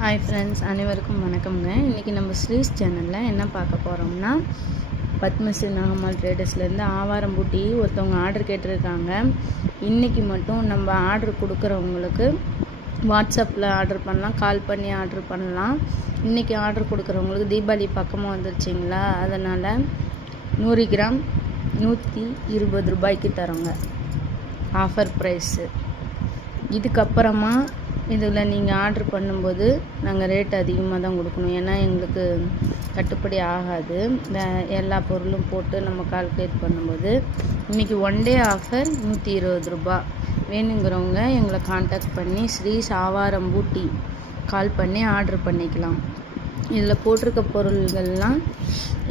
Hi friends, அனைவருக்கும் வணக்கம்ங்க. இன்றைக்கி நம்ம ஸ்ரீஸ் சேனலில் என்ன பார்க்க போகிறோம்னா, பத்மஸ்ரீ நாகம்மாள் ட்ரேடர்ஸ்லேருந்து ஆவாரம்பூட்டி ஒருத்தவங்க ஆர்டர் கேட்டிருக்காங்க. இன்றைக்கி மட்டும் நம்ம ஆர்டர் கொடுக்குறவங்களுக்கு வாட்ஸ்அப்பில் ஆர்டர் பண்ணலாம், கால் பண்ணி ஆர்டர் பண்ணலாம். இன்றைக்கி ஆர்டர் கொடுக்குறவங்களுக்கு தீபாவளி பக்கமாக வந்துருச்சிங்களா, அதனால் 100 கிராம் 120 ரூபாய்க்கு தரோங்க, ஆஃபர் ப்ரைஸு. இதுக்கப்புறமா இதில் நீங்கள் ஆர்டர் பண்ணும்போது நாங்கள் ரேட் அதிகமாக தான் கொடுக்கணும், ஏன்னா எங்களுக்கு கட்டுப்படி ஆகாது எல்லா பொருளும் போட்டு நம்ம கால்குலேட் பண்ணும்போது. இன்றைக்கி ஒன் டே ஆஃபர் 120 ரூபா. வேணுங்கிறவங்க எங்களை காண்டாக்ட் பண்ணி ஸ்ரீஸ் ஆவாரம்பூட்டி கால் பண்ணி ஆர்டர் பண்ணிக்கலாம். இதில் போட்டிருக்க பொருள்கள்லாம்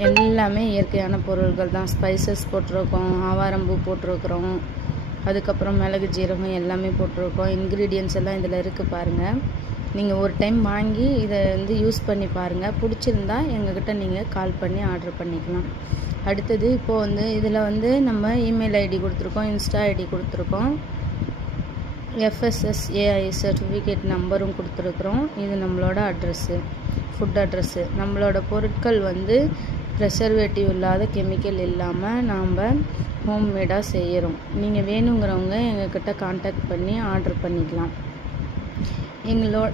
எல்லாமே இயற்கையான பொருள்கள் தான். ஸ்பைசஸ் போட்டிருக்கோம், ஆவாரம்பூ போட்டிருக்கிறோம், அதுக்கப்புறம் மிளகு ஜீரகம் எல்லாமே போட்டிருக்கோம். இன்க்ரீடியன்ட்ஸ் எல்லாம் இதில் இருக்குது பாருங்கள். நீங்கள் ஒரு டைம் வாங்கி இதை யூஸ் பண்ணி பாருங்கள். பிடிச்சிருந்தா எங்ககிட்ட நீங்கள் கால் பண்ணி ஆர்டர் பண்ணிக்கலாம். அடுத்தது இப்போது இதில் நம்ம இமெயில் ஐடி கொடுத்துருக்கோம், இன்ஸ்டா ஐடி கொடுத்துருக்கோம், FSSAI சர்டிஃபிகேட் நம்பரும் கொடுத்துருக்குறோம். இது நம்மளோட அட்ரெஸ்ஸு, ஃபுட் அட்ரெஸ்ஸு. நம்மளோட பொருட்கள் ப்ரெசர்வேட்டிவ் இல்லாத, கெமிக்கல் இல்லாமல் நாம் ஹோம்மேடாக செய்கிறோம். நீங்கள் வேணுங்கிறவங்க எங்ககிட்ட காண்டாக்ட் பண்ணி ஆர்டர் பண்ணிக்கலாம்.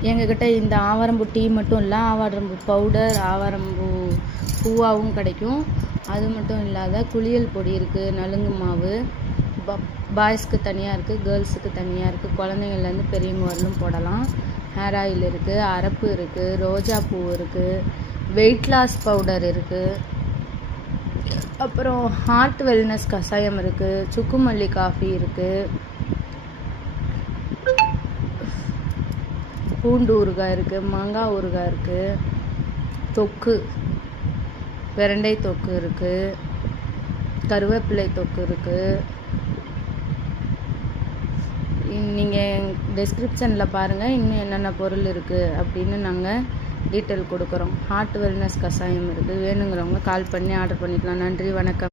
எங்ககிட்ட இந்த ஆவாரம்பூ டீ மட்டும் இல்லை, ஆவாரம்பூ பவுடர், ஆவாரம்பூ பூவாவும் கிடைக்கும். அது மட்டும் இல்லாத குளியல் பொடி இருக்குது, நலுங்கு மாவு, பாய்ஸ்க்கு தனியாக இருக்குது, கேர்ள்ஸுக்கு தனியாக இருக்குது, குழந்தைங்கள்லேருந்து பெரியவங்க வரலும் போடலாம். ஹேர் ஆயில் இருக்குது, அரப்பு இருக்குது, ரோஜா பூ இருக்குது, வெயிட் லாஸ் பவுடர் இருக்குது, அப்புறம் ஹார்ட் வெல்னஸ் கஷாயம் இருக்குது, சுக்குமல்லி காஃபி இருக்குது, பூண்டு ஊறுகாய் இருக்குது, மாங்காய் ஊறுகாய் இருக்குது, தொக்கு பிரண்டை தொக்கு இருக்குது, கருவேப்பிலை தொக்கு இருக்குது. நீங்கள் டிஸ்கிரிப்ஷனில் பாருங்கள் இன்னும் என்னென்ன பொருள் இருக்குது அப்படின்னு நாங்கள் டீட்டெயில் கொடுக்குறோம். ஹார்ட் வெல்னஸ் கஷாயம் இருக்குது. வேணுங்கிறவங்க கால் பண்ணி ஆர்டர் பண்ணிக்கலாம். நன்றி, வணக்கம்.